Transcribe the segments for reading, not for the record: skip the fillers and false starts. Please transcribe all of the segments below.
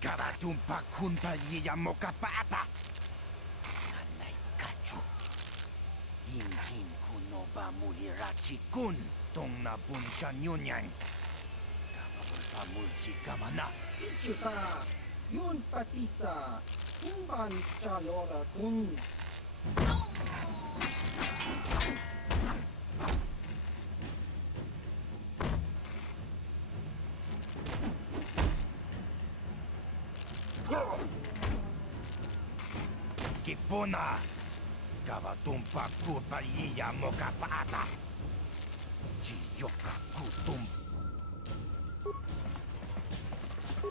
Karatumpa kunpa yiya mokapata. Nanay kachu. Yinghin kunoba mulirachi kun. Tong nabun siya nyunyan. Kamabulpa mulchi kamana. Ichuta, yun patisa, imban chalora kun. Kipuna. Kavatumpa kurpa yiya mokapata. Chiyoka kutum.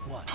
What?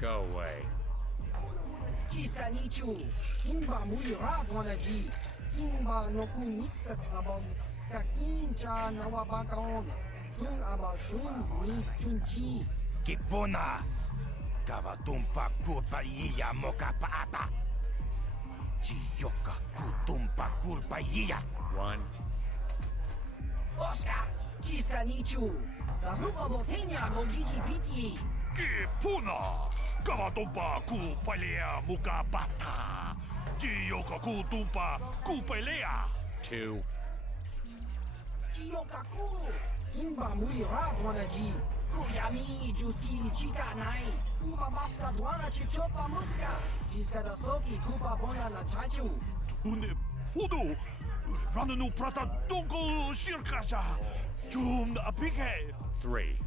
Go away. Chiska nichu, kimba mulira bonaji, kimba no kun mixat abang, kakincha nawabakaon, tung abashun ni chunchi. Kipuna. Kavatumpa kurpa yiya mokapata. Chiyoka kutumpa kurpa yiya. One. Oscar, chiska nichu, the hupa botenya go gigi piti. Kipuna! Kavatumpa ku palea muka bata! Chiyoka kutumpa ku pelea! Two. Chiyokaku, kimba mulira bonaji, kuyami juski chika nai, uba baska dwana chichopa muska, chiska da soki kupa bona na chachu. Une pudu! Rananu prata donko shirkasha! Jum na apike! Three.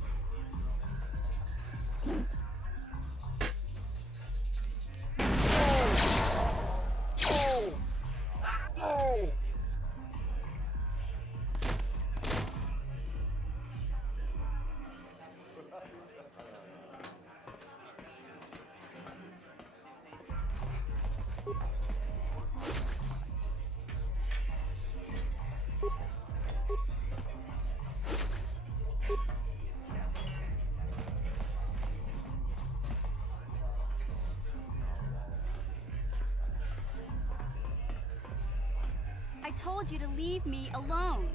I told you to leave me alone.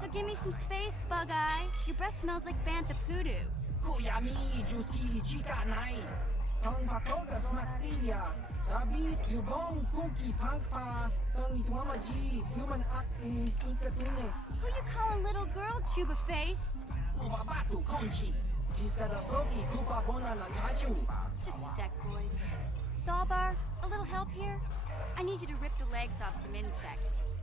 So give me some space, Bug-Eye. Your breath smells like bantha poodoo. Kuyami juski chika nai, tong patoga smaktilia, dabi yubong kuki pangpa, tong itwamaji, human act in ikatune. Who you calling little girl, Chuba Face? Ubabatu konchi, chiska da soki kupa bona na chachu. Just a sec, boys. Zalbar, a little help here? I need you to rip the legs off some insects.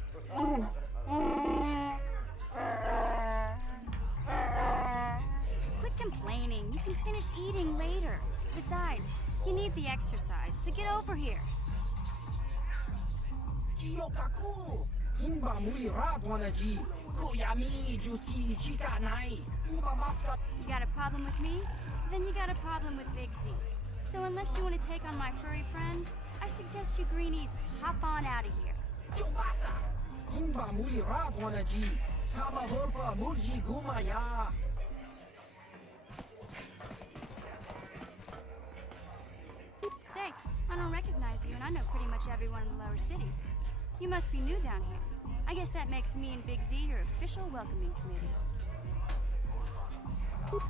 Quit complaining. You can finish eating later. Besides, you need the exercise, so get over here. Chiyokaku, kimba mulira bonaji, kuyami juski chika nai, ubabaska. You got a problem with me? Then you got a problem with Big Z. So unless you want to take on my furry friend, I suggest you greenies hop on out of here. Yobasa, kimba mulira bonaji, kaba holpa mulji gumaya. Say, I don't recognize you, and I know pretty much everyone in the lower city. You must be new down here. I guess that makes me and Big Z your official welcoming committee.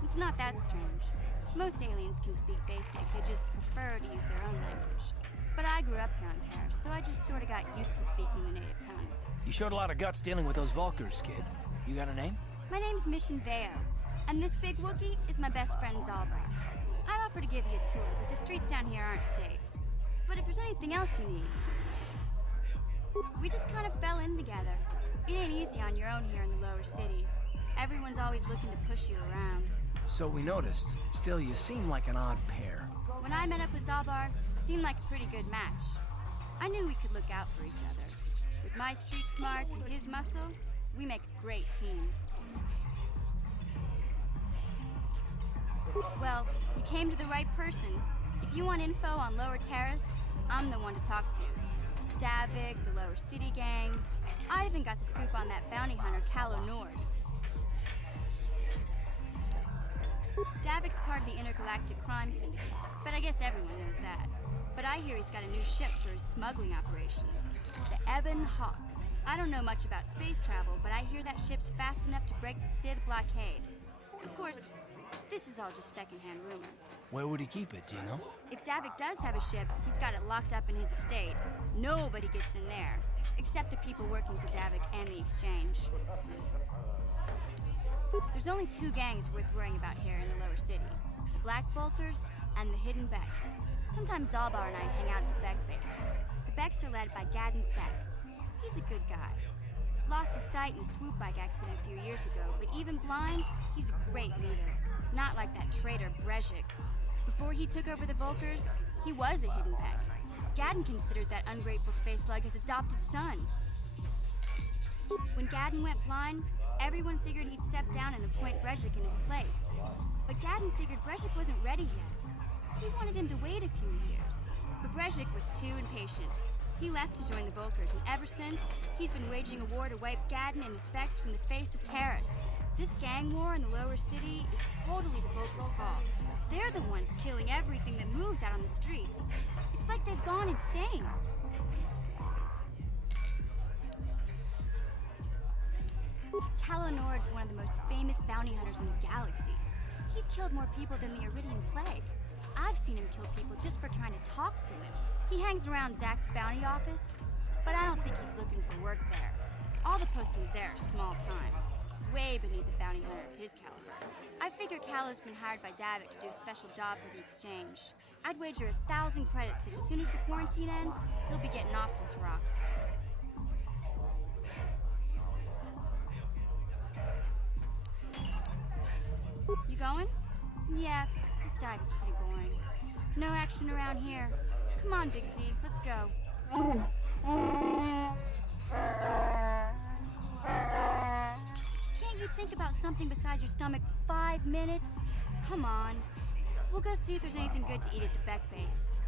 It's not that strange. Most aliens can speak basic, they just prefer to use their own language. But I grew up here on Taris, so I just sort of got used to speaking the native tongue. You showed a lot of guts dealing with those Vulkars, kid. You got a name? My name's Mission Veo, and this big Wookiee is my best friend Zalbra. I'd offer to give you a tour, but the streets down here aren't safe. But if there's anything else you need... We just kind of fell in together. It ain't easy on your own here in the lower city. Everyone's always looking to push you around. So we noticed. Still, you seem like an odd pair. When I met up with Zalbar, it seemed like a pretty good match. I knew we could look out for each other. With my street smarts and his muscle, we make a great team. Well, you came to the right person. If you want info on Lower Taris, I'm the one to talk to. Davik, the Lower City gangs. I even got the scoop on that bounty hunter, KOTOR. Davik's part of the intergalactic crime syndicate, but I guess everyone knows that. But I hear he's got a new ship for his smuggling operations, the Ebon Hawk. I don't know much about space travel, but I hear that ship's fast enough to break the Sith blockade. Of course, this is all just secondhand rumor. Where would he keep it, do you know? If Davik does have a ship, he's got it locked up in his estate. Nobody gets in there, except the people working for Davik and the exchange. There's only two gangs worth worrying about here in the lower city. The Black Bolters and the Hidden Becks. Sometimes Zalbar and I hang out at the Beck base. The Becks are led by Gadden Beck. He's a good guy. Lost his sight in a swoop bike accident a few years ago, but even blind, he's a great leader. Not like that traitor Brezhik. Before he took over the Volkers, he was a Hidden Beck. Gadden considered that ungrateful space slug his adopted son. When Gadden went blind, everyone figured he'd step down and appoint Brezhik in his place. But Gadden figured Brezhik wasn't ready yet. He wanted him to wait a few years. But Brezhik was too impatient. He left to join the Volkers, and ever since, he's been waging a war to wipe Gadden and his Becks from the face of Taris. This gang war in the lower city is totally the Volkers' fault. They're the ones killing everything that moves out on the streets. It's like they've gone insane. KOTOR's one of the most famous bounty hunters in the galaxy. He's killed more people than the Iridian Plague. I've seen him kill people just for trying to talk to him. He hangs around Zack's bounty office, but I don't think he's looking for work there. All the postings there are small time, way beneath a bounty hunter of his caliber. I figure Callow's been hired by Davik to do a special job for the exchange. I'd wager 1,000 credits that as soon as the quarantine ends, he'll be getting off this rock. You going? Yeah, this dive is pretty boring. No action around here. Come on, Big Z, let's go. Can't you think about something besides your stomach for 5 minutes? Come on. We'll go see if there's anything good to eat at the Beck base.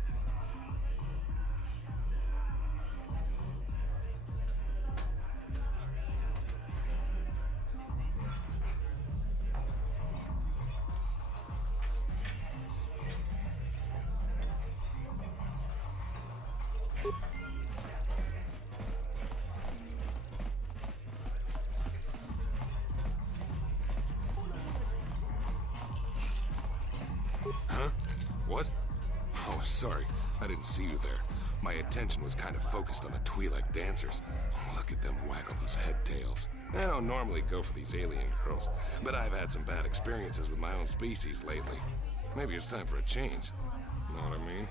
Huh? What? Oh, sorry. I didn't see you there. My attention was kind of focused on the Twi'lek dancers. Look at them waggle those head tails. I don't normally go for these alien girls, but I've had some bad experiences with my own species lately. Maybe it's time for a change. Know what I mean?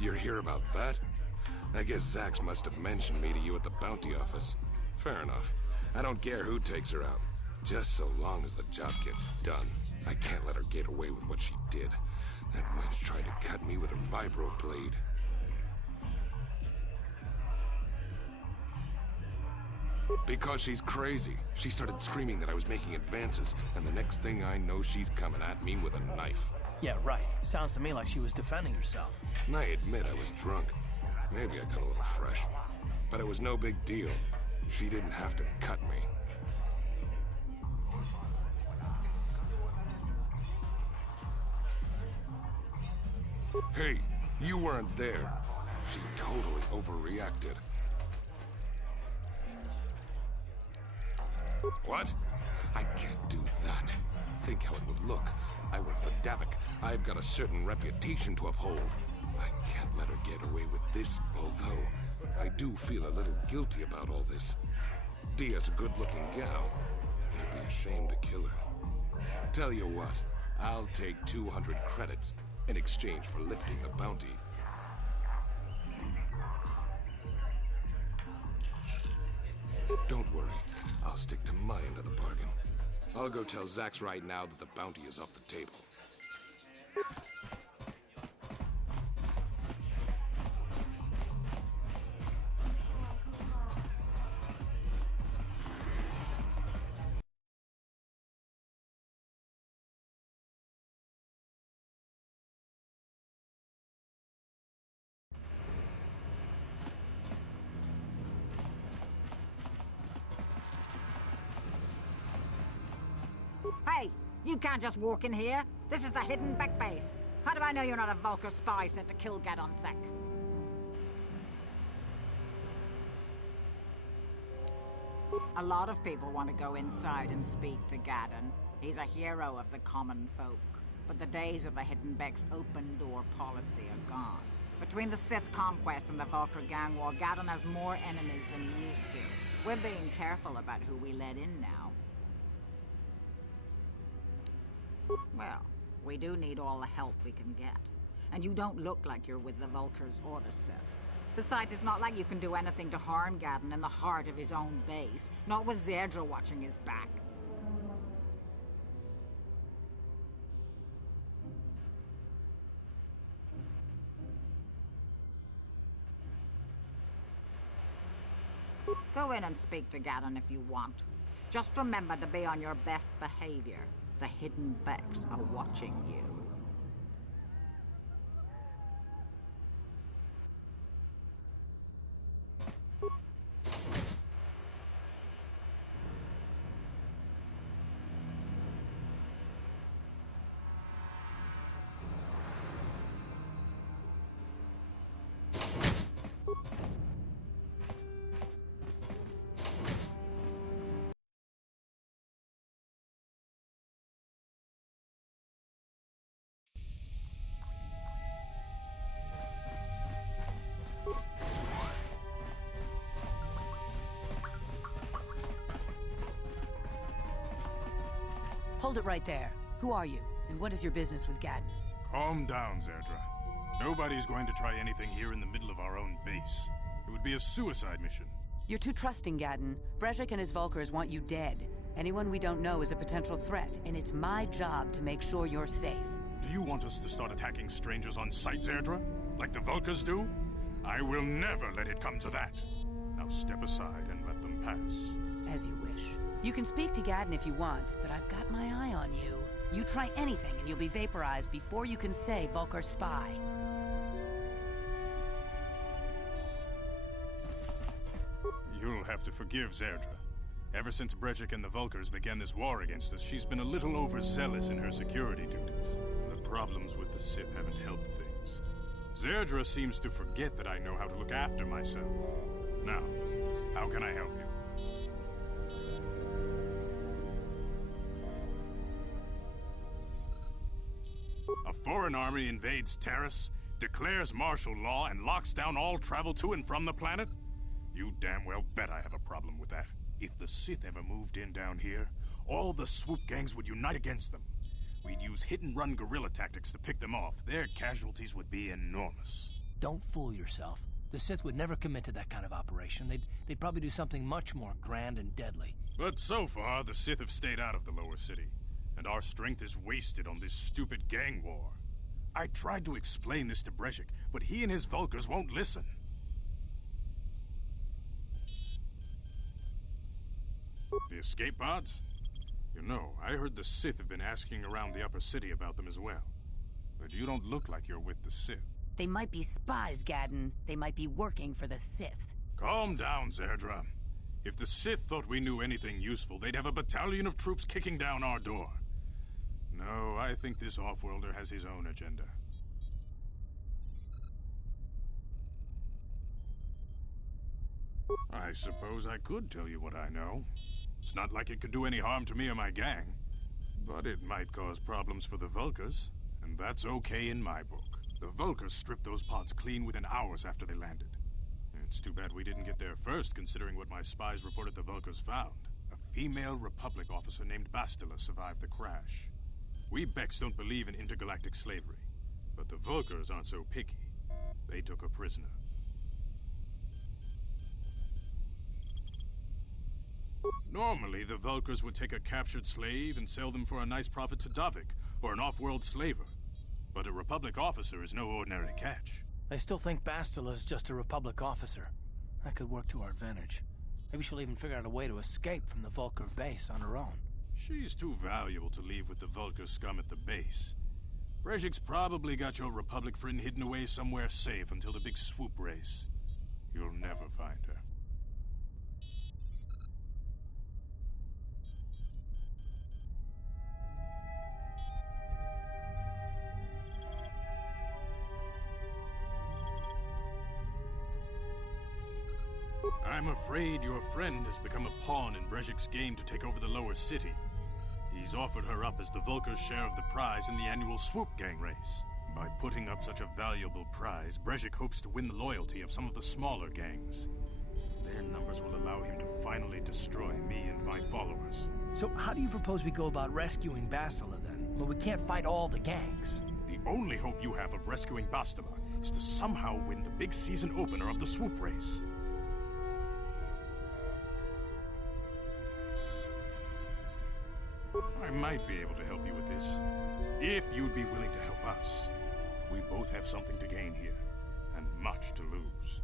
You're here about that? I guess Zax must have mentioned me to you at the bounty office. Fair enough. I don't care who takes her out. Just so long as the job gets done. I can't let her get away with what she did. That wench tried to cut me with her vibro blade. Because she's crazy. She started screaming that I was making advances, and the next thing I know, she's coming at me with a knife. Yeah, right. Sounds to me like she was defending herself. And I admit I was drunk. Maybe I got a little fresh. But it was no big deal. She didn't have to cut me. Hey, you weren't there. She totally overreacted. What? I can't do that. Think how it would look. I work for Davik. I've got a certain reputation to uphold. I can't let her get away with this, although I do feel a little guilty about all this. Dia's a good-looking gal. It'd be a shame to kill her. Tell you what, I'll take 200 credits in exchange for lifting the bounty. Don't worry, I'll stick to my end of the bargain. I'll go tell Zax right now that the bounty is off the table. Hey, you can't just walk in here. This is the hidden back base. How do I know you're not a Vulkar spy sent to kill Gadon Thek? A lot of people want to go inside and speak to Gadon. He's a hero of the common folk. But the days of the Hidden Beck's open-door policy are gone. Between the Sith conquest and the Vulkar gang war, Gadon has more enemies than he used to. We're being careful about who we let in now. Well, we do need all the help we can get. And you don't look like you're with the Vulkars or the Sith. Besides, it's not like you can do anything to harm Gadon in the heart of his own base. Not with Zerdra watching his back. Go in and speak to Gadon if you want. Just remember to be on your best behavior. The Hidden Becks are watching you. Hold it right there. Who are you, and what is your business with Gadon? Calm down, Zerdra. Nobody's going to try anything here in the middle of our own base. It would be a suicide mission. You're too trusting, Gadon. Brezhik and his Vulkars want you dead. Anyone we don't know is a potential threat, and it's my job to make sure you're safe. Do you want us to start attacking strangers on sight, Zerdra? Like the Vulkars do? I will never let it come to that. Now step aside and let them pass. As you wish. You can speak to Gadon if you want, but I've got my eye on you. You try anything and you'll be vaporized before you can say Vulkar spy. You'll have to forgive Zerdra. Ever since Brezhik and the Vulkars began this war against us, she's been a little overzealous in her security duties. The problems with the Sith haven't helped things. Zerdra seems to forget that I know how to look after myself. Now, how can I help you? A foreign army invades Taris, declares martial law, and locks down all travel to and from the planet? You damn well bet I have a problem with that. If the Sith ever moved in down here, all the swoop gangs would unite against them. We'd use hit-and-run guerrilla tactics to pick them off. Their casualties would be enormous. Don't fool yourself. The Sith would never commit to that kind of operation. They'd probably do something much more grand and deadly. But so far, the Sith have stayed out of the lower city. And our strength is wasted on this stupid gang war. I tried to explain this to Brezhik, but he and his Vulkars won't listen. The escape pods? You know, I heard the Sith have been asking around the upper city about them as well. But you don't look like you're with the Sith. They might be spies, Gadon. They might be working for the Sith. Calm down, Zerdra. If the Sith thought we knew anything useful, they'd have a battalion of troops kicking down our door. No, I think this off-worlder has his own agenda. I suppose I could tell you what I know. It's not like it could do any harm to me or my gang. But it might cause problems for the Vulkars, and that's okay in my book. The Vulkars stripped those pods clean within hours after they landed. It's too bad we didn't get there first, considering what my spies reported the Vulkars found. A female Republic officer named Bastila survived the crash. We Becks don't believe in intergalactic slavery, but the Vulkars aren't so picky. They took her prisoner. Normally, the Vulkars would take a captured slave and sell them for a nice profit to Davik, or an off-world slaver. But a Republic officer is no ordinary catch. They still think Bastila's just a Republic officer. That could work to our advantage. Maybe she'll even figure out a way to escape from the Vulkar base on her own. She's too valuable to leave with the Vulkar scum at the base. Brejik's probably got your Republic friend hidden away somewhere safe until the big swoop race. You'll never find her. I'm afraid your friend has become a pawn in Brejik's game to take over the lower city. He's offered her up as the Vulkar's share of the prize in the annual Swoop Gang race. By putting up such a valuable prize, Brejik hopes to win the loyalty of some of the smaller gangs. Their numbers will allow him to finally destroy me and my followers. So how do you propose we go about rescuing Bastila then? Well, we can't fight all the gangs. The only hope you have of rescuing Bastila is to somehow win the big season opener of the Swoop race. I might be able to help you with this, if you'd be willing to help us. We both have something to gain here, and much to lose.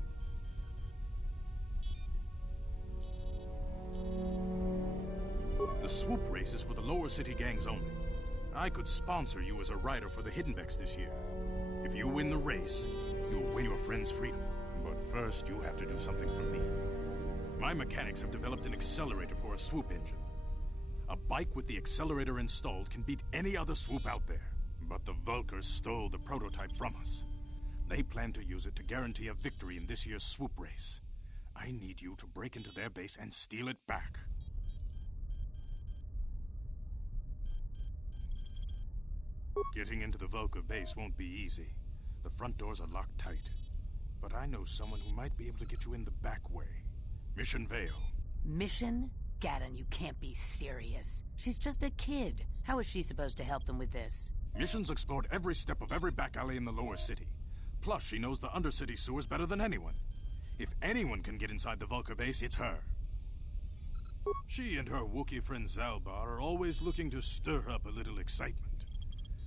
The swoop race is for the lower city gangs only. I could sponsor you as a rider for the Hidden Becks this year. If you win the race, you'll win your friend's freedom. But first, you have to do something for me. My mechanics have developed an accelerator for a swoop engine. A bike with the accelerator installed can beat any other swoop out there. But the Vulkars stole the prototype from us. They plan to use it to guarantee a victory in this year's swoop race. I need you to break into their base and steal it back. Getting into the Vulkar base won't be easy. The front doors are locked tight. But I know someone who might be able to get you in the back way. Mission Vale. Mission? Gaddon, you can't be serious. She's just a kid. How is she supposed to help them with this? Mission's explored every step of every back alley in the lower city. Plus, she knows the undercity sewers better than anyone. If anyone can get inside the Vulkar base, it's her. She and her Wookiee friend Zalbar are always looking to stir up a little excitement.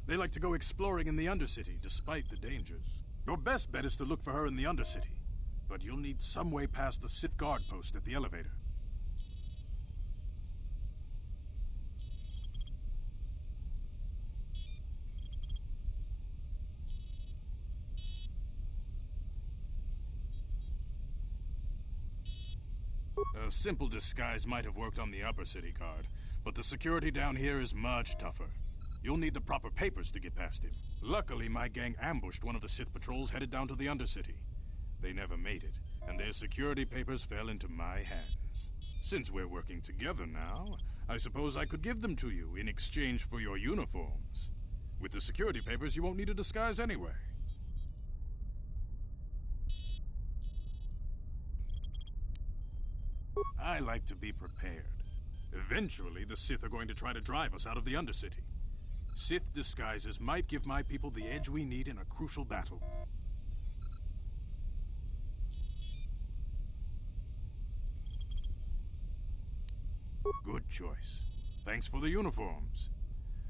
They like to go exploring in the undercity, despite the dangers. Your best bet is to look for her in the undercity. But you'll need some way past the Sith guard post at the elevator. A simple disguise might have worked on the upper city guard, but the security down here is much tougher. You'll need the proper papers to get past him. Luckily, my gang ambushed one of the Sith patrols headed down to the undercity. They never made it, and their security papers fell into my hands. Since we're working together now, I suppose I could give them to you in exchange for your uniforms. With the security papers, you won't need a disguise anyway. I like to be prepared. Eventually, the Sith are going to try to drive us out of the Undercity. Sith disguises might give my people the edge we need in a crucial battle. Good choice. Thanks for the uniforms.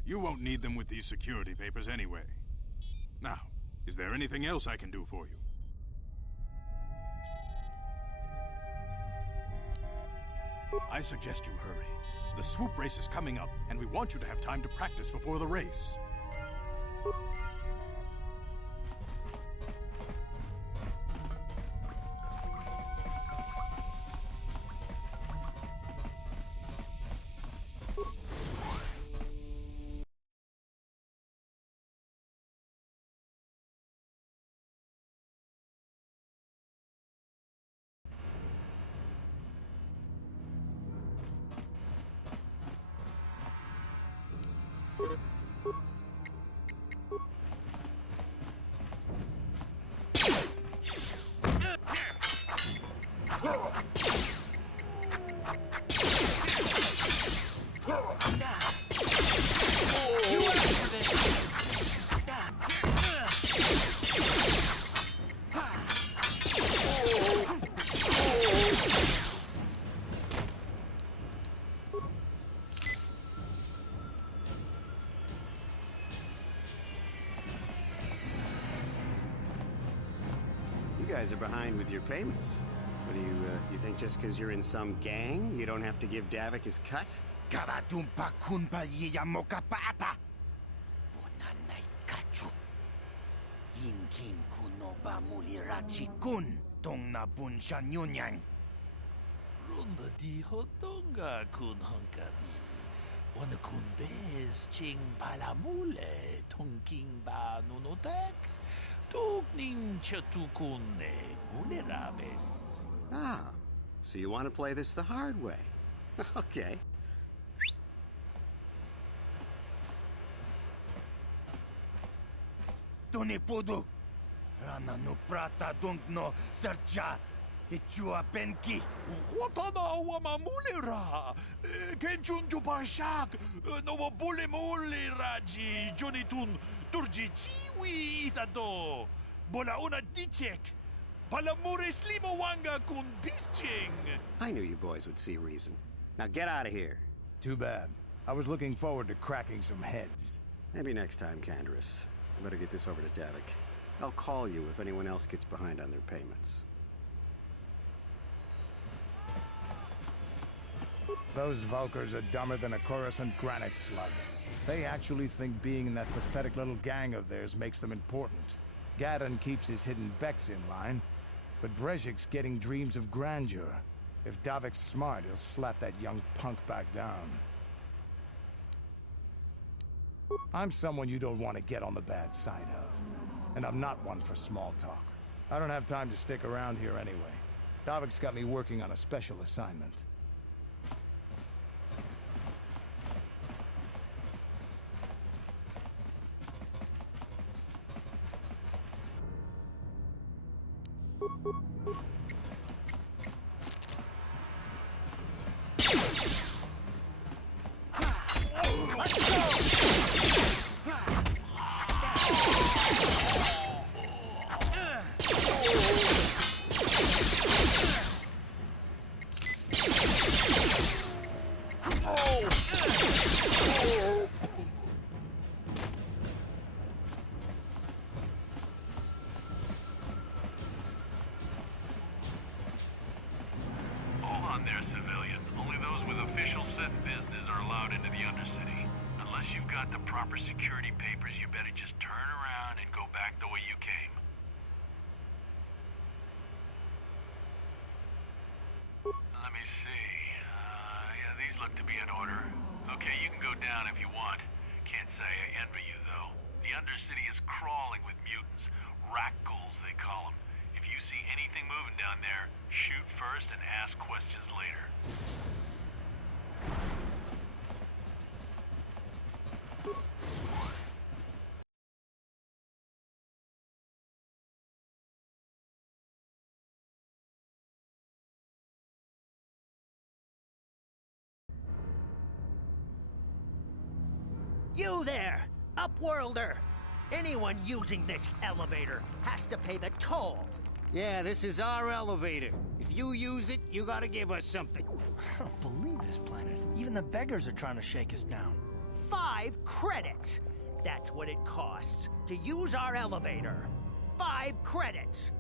You won't need them with these security papers anyway. Now, is there anything else I can do for you? I suggest you hurry. The swoop race is coming up, and we want you to have time to practice before the race. You guys are behind with your payments. What do you think just because you're in some gang, you don't have to give Davik his cut? Kavatumpa kunpa yiya moka paata. Bonanay kachu. Yinkin kuno ba mulirachi kun. Tong na bunshan yunyang. Runda di hotonga kun honkabi. Wana kun bez ching palamule. Tongking ba nunotak. Tugning chatukune mulerabes. Ah, so you want to play this the hard way. Okay. Tuni pudu. Rana no prata don't no sercha. Ichua penki. Watana wama mulira. Kenchun jupashak. Nova bule muliraji. Jonitun turji chiwi itado. Bola una dichek. Palamure slimo wanga kun bisching. I knew you boys would see reason. Now get out of here. Too bad. I was looking forward to cracking some heads. Maybe next time, Candaris. I better get this over to Davik. I'll call you if anyone else gets behind on their payments. Those Vulkars are dumber than a Coruscant granite slug. They actually think being in that pathetic little gang of theirs makes them important. Gadon keeps his hidden Becks in line, but Brezhik's getting dreams of grandeur. If Davik's smart, he'll slap that young punk back down. I'm someone you don't want to get on the bad side of. And I'm not one for small talk. I don't have time to stick around here anyway. Davik's got me working on a special assignment. You there, Upworlder! Anyone using this elevator has to pay the toll. Yeah, this is our elevator. If you use it, you gotta give us something. I don't believe this planet. Even the beggars are trying to shake us down. 5 credits! That's what it costs to use our elevator. 5 credits!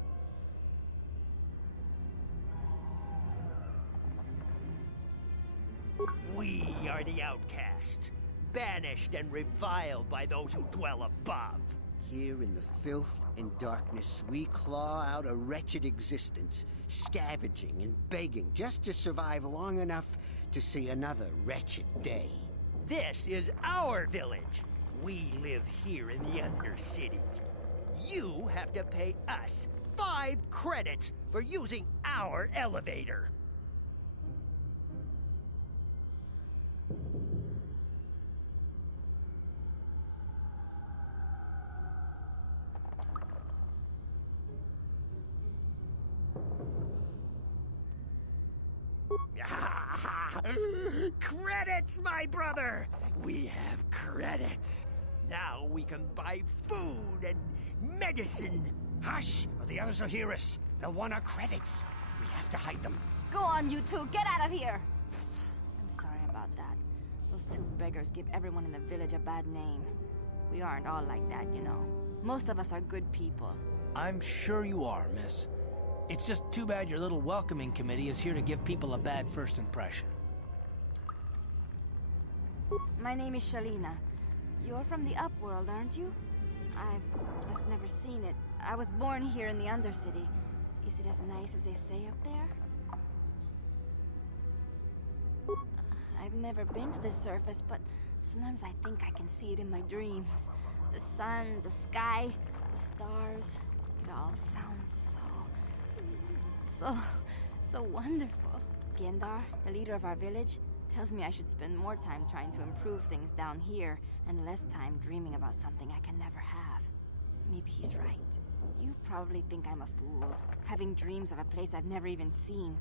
We are the outcasts, banished and reviled by those who dwell above. Here in the filth and darkness, we claw out a wretched existence, scavenging and begging just to survive long enough to see another wretched day. This is our village. We live here in the Undercity. You have to pay us 5 credits for using our elevator. Credits, my brother! We have credits. Now we can buy food and medicine. Hush, or the others will hear us. They'll want our credits. We have to hide them. Go on, you two. Get out of here. I'm sorry about that. Those 2 beggars give everyone in the village a bad name. We aren't all like that, you know. Most of us are good people. I'm sure you are, miss. It's just too bad your little welcoming committee is here to give people a bad first impression. My name is Shalina. You're from the Upworld, aren't you? I've never seen it. I was born here in the Undercity. Is it as nice as they say up there? I've never been to the surface, but sometimes I think I can see it in my dreams. The sun, the sky, the stars. It all sounds so wonderful. Gendar, the leader of our village, tells me I should spend more time trying to improve things down here and less time dreaming about something I can never have. Maybe he's right. You probably think I'm a fool, having dreams of a place I've never even seen.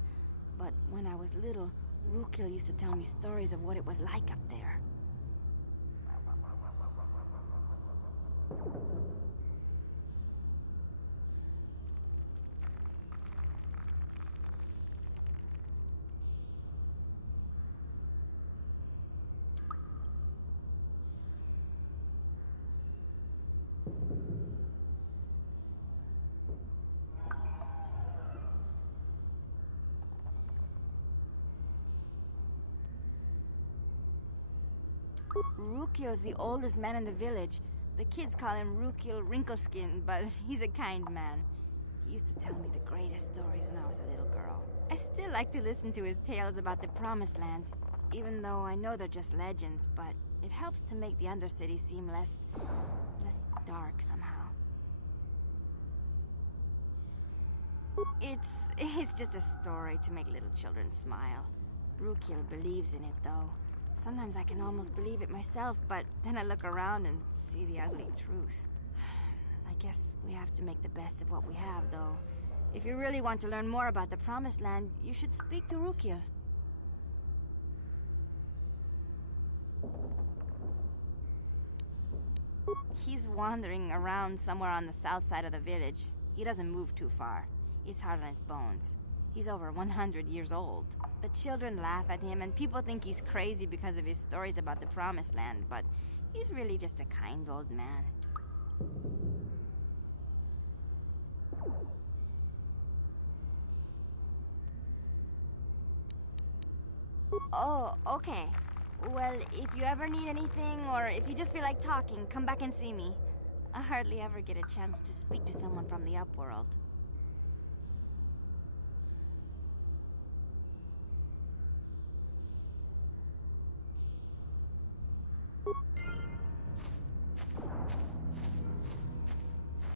But when I was little, Rukil used to tell me stories of what it was like up there. Rukil's the oldest man in the village. The kids call him Rukil Wrinkleskin, but he's a kind man. He used to tell me the greatest stories when I was a little girl. I still like to listen to his tales about the Promised Land, even though I know they're just legends, but it helps to make the Undercity seem less dark somehow. It's just a story to make little children smile. Rukil believes in it, though. Sometimes I can almost believe it myself, but then I look around and see the ugly truth. I guess we have to make the best of what we have, though. If you really want to learn more about the Promised Land, you should speak to Rukil. He's wandering around somewhere on the south side of the village. He doesn't move too far. He's hard on his bones. He's over 100 years old. The children laugh at him, and people think he's crazy because of his stories about the Promised Land, but he's really just a kind old man. Oh, okay. Well, if you ever need anything, or if you just feel like talking, come back and see me. I hardly ever get a chance to speak to someone from the Upworld.